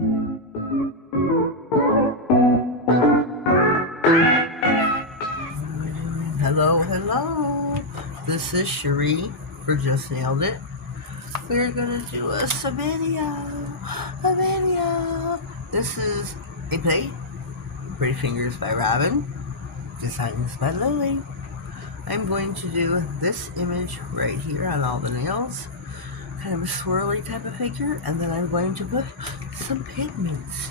Hello, hello. This is Cherie for Just Nailed It. We're gonna do a video. This is a plate, Pretty Fingers by Robin, designs by Lily. I'm going to do this image right here on all the nails, kind of a swirly type of figure, and then I'm going to put some pigments.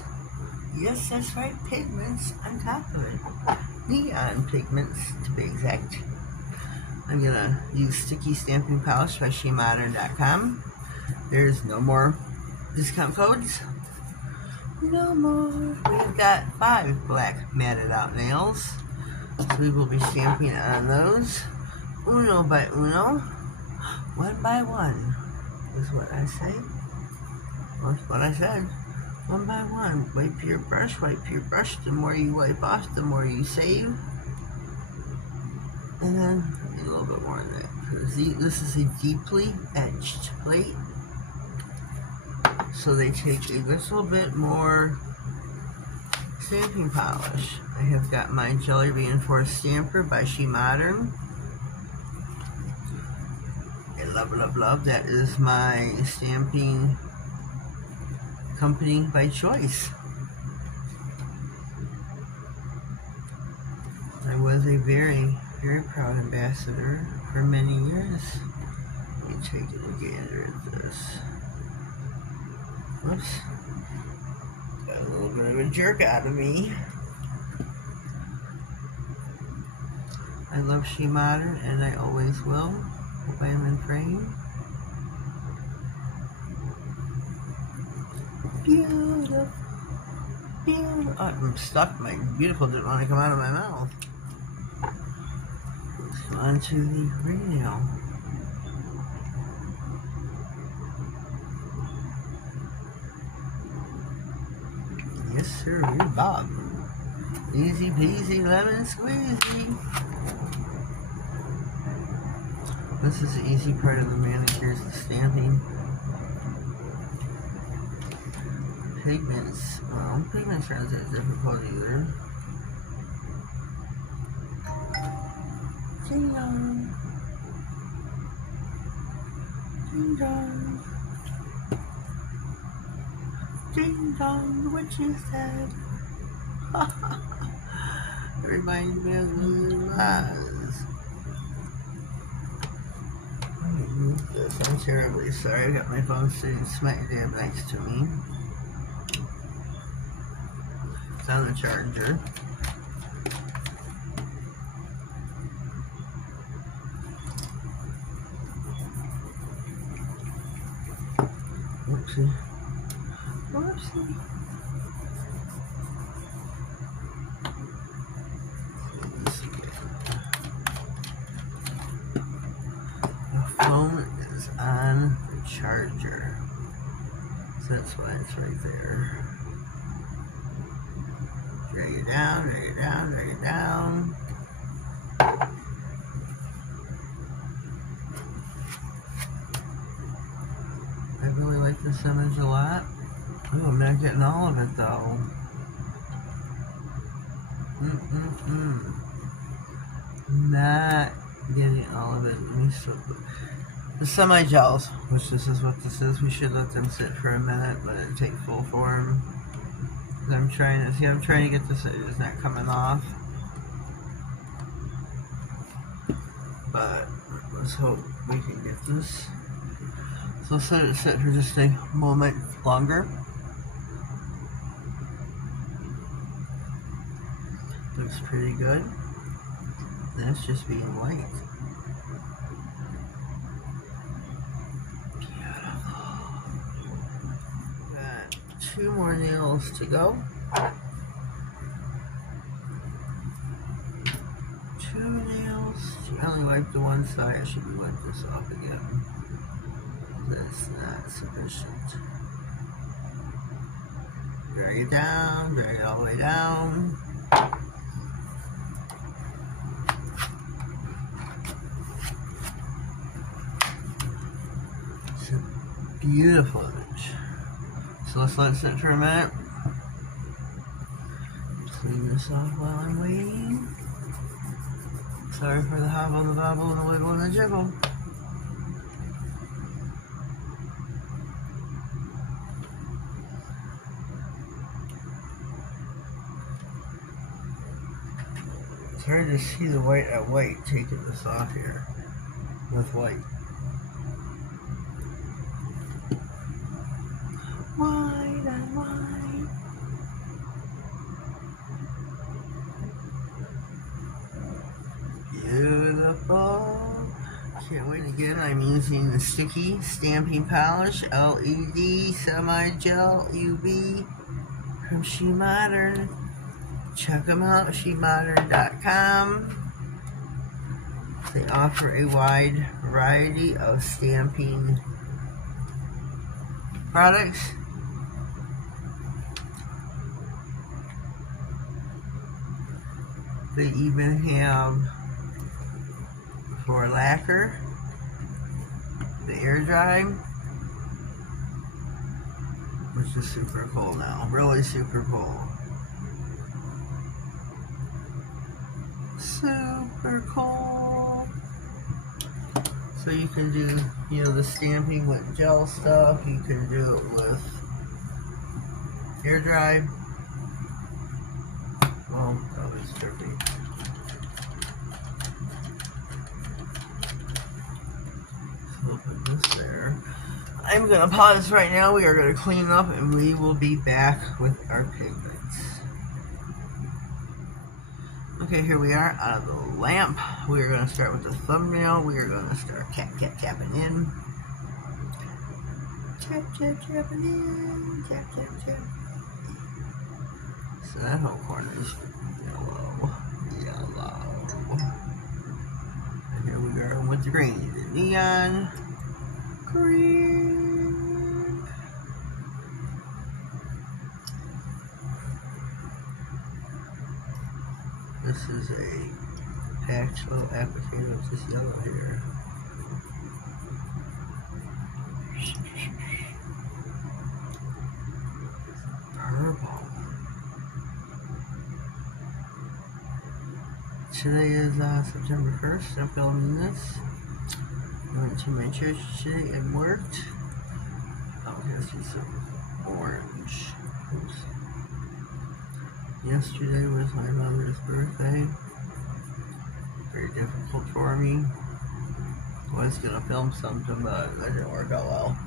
Yes, that's right, pigments on top of it. Neon pigments, to be exact. I'm gonna use sticky stamping polish by Modelones.com. There's no more discount codes. No more. We've got 5 black matted out nails. So we will be stamping on those. Uno by uno. One by one. Is what I say. That's what I said. One by one. Wipe your brush. The more you wipe off, the more you save. And then a little bit more than that. This is a deeply etched plate. So they take a little bit more stamping polish. I have got my Jelly Reinforced Stamper by Modern. I love. That is my stamping company by choice. I was a very proud ambassador for many years. Let me take a gander at this. Whoops. Got a little bit of a jerk out of me. I love Modern, and I always will. Hope I am in frame. Beautiful. Oh, I'm stuck. My beautiful didn't want to come out of my mouth. Let's go on to the green nail. Yes, sir. You're Bob. Easy peasy lemon squeezy. This is the easy part of the manicure, is the stamping. Pigments. Well, pigments aren't that difficult either. Ding dong. Ding dong. Ding dong, what you said. It reminds me of Wizard of Oz. Let me move this. I'm terribly sorry. I've got my phone sitting smack dab next to me. It's on the charger. Whoopsie. The phone is on the charger. So that's why it's right there. Drag it down. I really like this image a lot. Oh, I'm not getting all of it though. Not getting all of it. Let me still put the semi-gels, which this is what this is. We should let them sit for a minute, let it take full form. I'm trying to get this, it's not coming off. But let's hope we can get this. So let's let it sit for just a moment longer. Looks pretty good. That's just being white. Beautiful. Got 2 more nails to go. 2 nails. I only wiped the one side. I should be wiping this off again. That's not sufficient. Drag it down, drag it all the way down. It's a beautiful image. So let's let it sit for a minute. Clean this off while I'm waiting. Sorry for the hobble, the bobble, and the wiggle, and the jiggle. It's hard to see the white at white taking this off here with white. White and white. Beautiful. Can't wait again. I'm using the sticky stamping polish LED semi-gel UV from She Modern. Check them out, shemodern.com. They offer a wide variety of stamping products. They even have for lacquer, the air dry, which is super cool now, really super cool. Super cool. So you can do, you know, the stamping with gel stuff. You can do it with air dry. Well, that was tricky. So we'll put this there. I'm gonna pause right now. We are gonna clean up, and we will be back with our pigments. Okay, here we are out of the lamp. We are going to start with the thumbnail. We are going to start tapping in. Tapping in. Tap. So that whole corner is yellow. And here we go with the green. The neon green. This is a actual applicator of this yellow here. Purple. Today is September 1st. I'm filming this. I went to my church today and worked. Oh, here's some orange. Oops. Yesterday was my mother's birthday. Very difficult for me. I was gonna film something, but that didn't work out well.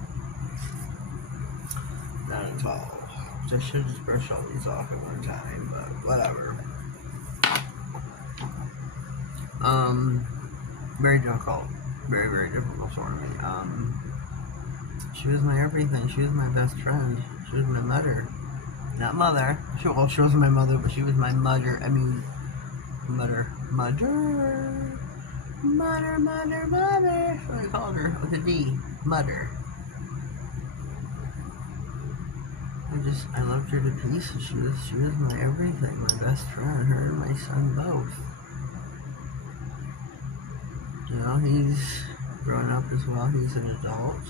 Not at all. I should just brush all these off at one time, but whatever. Very difficult. Very, very difficult for me. She was my everything. She was my best friend. She was my mother. Not mother. She wasn't my mother, but she was my mother. I mean, mother. That's what I called her, with a D. Mother. I loved her to pieces. She was my everything, my best friend. Her and my son both. You know, he's grown up as well. He's an adult.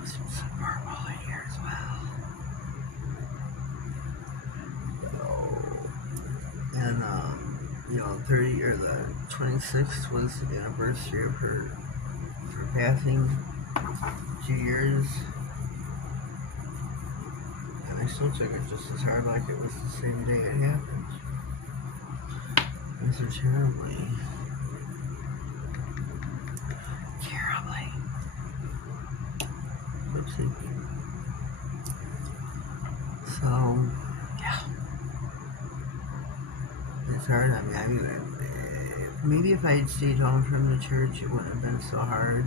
Let's put some purple in here as well. And you know, 30 or the 26th was the anniversary of her passing. 2 years. And I still took it just as hard, like it was the same day it happened. It was terribly. Oopsie. So, yeah. It's hard. I mean, maybe if I had stayed home from the church, it wouldn't have been so hard.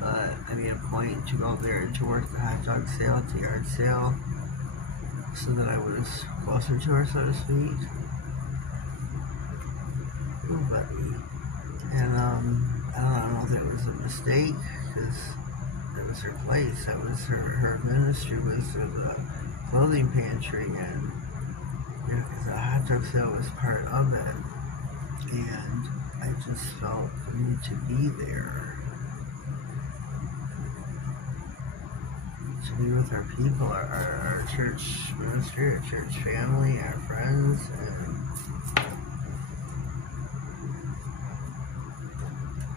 But I made a point to go there to work the hot dog sale at the yard sale, so that I was closer to her, so to speak. Ooh, buddy. And I don't know if it was a mistake, because it was her place. That was her ministry was the clothing pantry, and you know, the hot dog sale was part of it. And I just felt the need to be there. To be with our people, our church ministry, our church family, our friends, and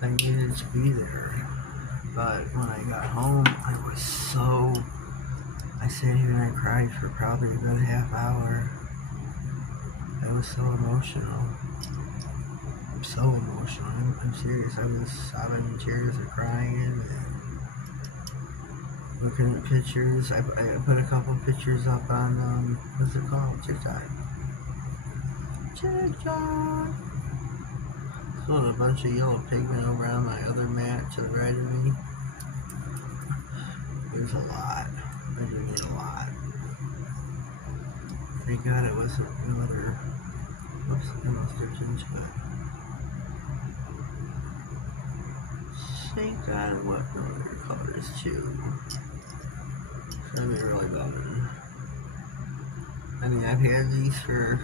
I needed to be there. But when I got home, I sat here and I cried for probably a good half hour. I was so emotional. I'm so emotional. I'm serious. I was sobbing in tears or crying and looking at pictures. I put a couple pictures up on, what's it called? TikTok. Put a bunch of yellow pigment over on my other mat to the right of me. There's a lot. I do need a lot. Thank God it wasn't another. Oops, I almost dipped into it. Thank God it wasn't other colors too. That'd be really bumming. I mean, I've had these for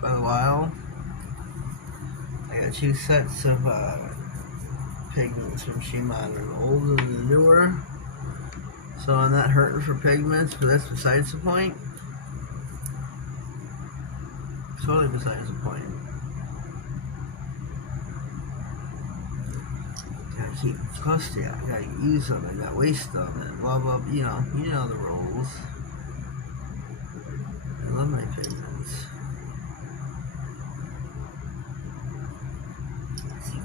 quite a while. I got 2 sets of pigments from Shimon, the old and the newer. So I'm not hurting for pigments, but that's besides the point. Totally besides the point. Gotta keep them close to you. I gotta use them. I gotta waste them and blah blah. You know the rules. I love my pigments.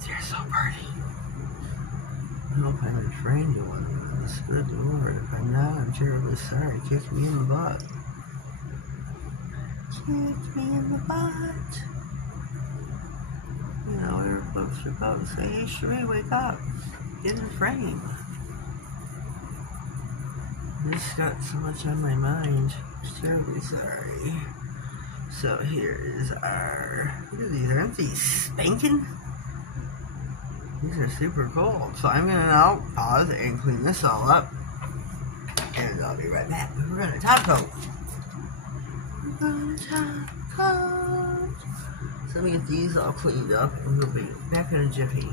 They're so pretty. I hope I'm in frame to one of this. Good Lord. If I'm not, I'm terribly sorry. Kick me in the butt. Kick me in the butt. You know, whatever folks are about to say, hey, Sheree, wake up. Get in frame. I just got so much on my mind. I'm terribly sorry. So here is our. Look at these. Aren't these spanking? These are super cool. So I'm going to now pause and clean this all up. And I'll be right back. We're going to top coat. So let me get these all cleaned up and we'll be back in a jiffy.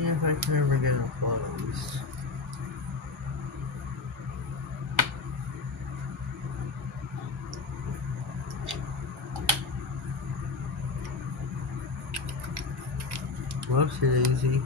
Yeah, if I can ever get enough clothes. Whoopsie daisy.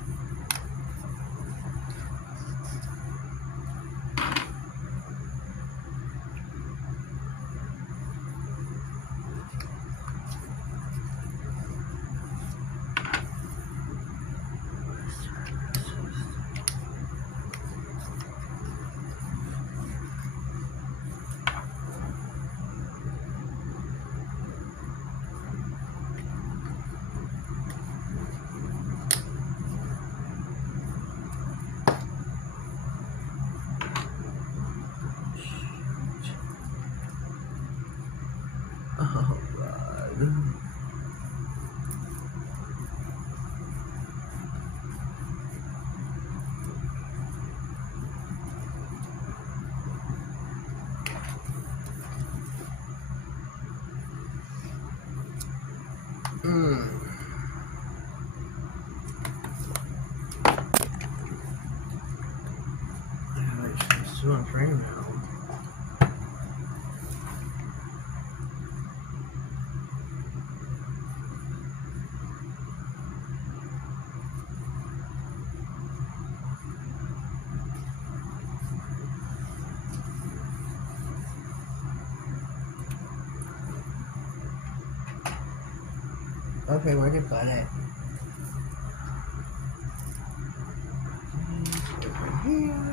Oh, God. I'm still in frame now. Okay, where did I put it? Over here.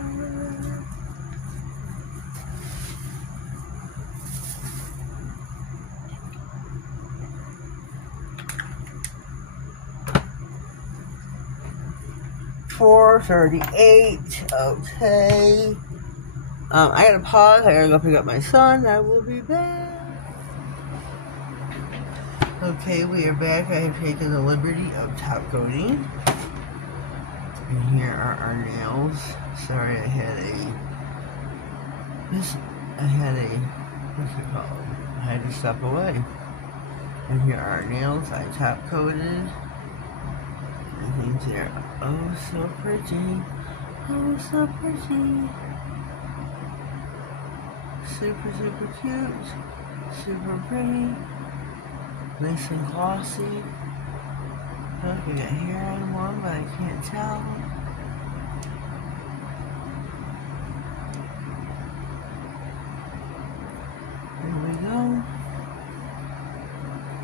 $4.38. Okay. I gotta pause. I gotta go pick up my son. I will be back. Okay, we are back. I have taken the liberty of top coating. And here are our nails. Sorry, I had a This, I had a, what's it called? I had to step away. And here are our nails I top coated. I think they're oh so pretty. Oh so pretty. Super, super cute. Super pretty. Nice and glossy. Look, I got hair on one, but I can't tell. There we go.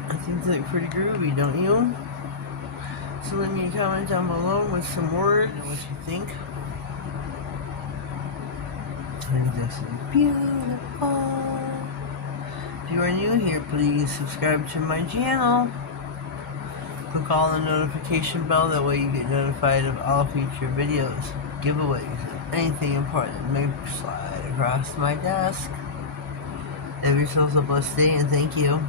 I think they look pretty groovy, don't you? So let me comment down below with some words and what you think. And this is beautiful. If you are new here, please subscribe to my channel. Click on the notification bell, that way you get notified of all future videos, giveaways, anything important that may slide across my desk. Have yourselves a blessed day, and thank you.